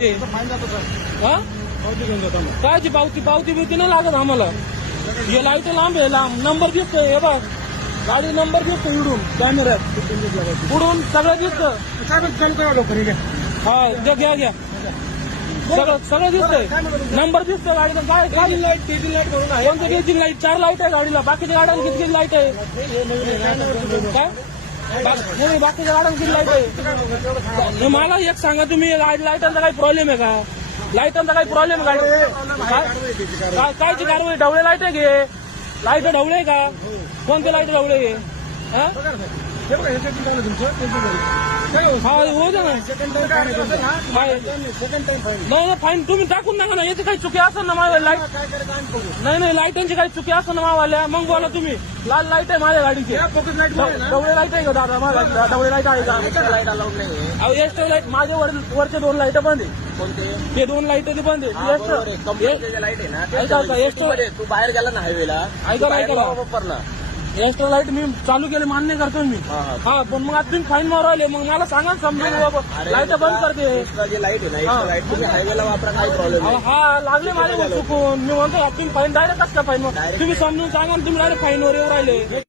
ते हा कायची पावती बिवती नाही लागत आम्हाला. हे लाईट लांब आहे, लांब नंबर दिसतोय. हे बघ गाडी नंबर दिसतो इडून कॅमेऱ्यात, उडून सगळं दिसतं. हा घ्या सगळं दिसतंय, नंबर दिसतोय गाडीचा. काय लाईट टेजिंग लाईट करून आहे. कोणतं टेजिंग लाईट? 4 लाईट आहे गाडीला. बाकीच्या गाड्यांना किती लाईट आहे? काय नाही, बाकीच्या गाड्यांना किती लाईट आहे? मला एक सांगा तुम्ही, लाईटांचा काही प्रॉब्लेम आहे का? लाईटांचा काही प्रॉब्लेम आहे गाडी? कायची कारवाई? ढवळे लाईट आहे घे, लाईट ढवळे आहे का? कोणते लाईट ढवळे आहे? हा हो ना. नाही फाईन तुम्ही टाकून नका ना. याची काही चुकी असेल ना माझ्या लाईट. नाही लाईटांची काही चुकी असेल ना मावाल्या, मग बोला तुम्ही. लाल लाईट आहे माझ्या गाडीची. डवळे लाईट आहे का दादा? माझ्या डवळे लाईट आहे का? अहो एक्स्ट्रा लाईट माझ्या वरचे 2 लाईट बंद आहे. कोणते? ते 2 लाईट ते बंद आहे. लाईट आहे ना एक्स्ट्रा. तू बाहेर गेला ना हायवेला, ऐका एक्स्ट्रा लाईट मी चालू केले, मान्य करतो मी. हा पण मग आता तुम्ही फाईन मारवाले, मग मला सांगा समजून बाबा लाईट बंद करते. लाईट आहे ना लाईट हायवेला वापरा, काही प्रॉब्लेम. हा लागले माझ्या चुकून. मी म्हणतो तुम्ही फाईन डायरेक्ट कसं फाईन? तुम्ही समजून सांगा, तुम्ही डायरेक्ट फाईनवर येऊ राहिले.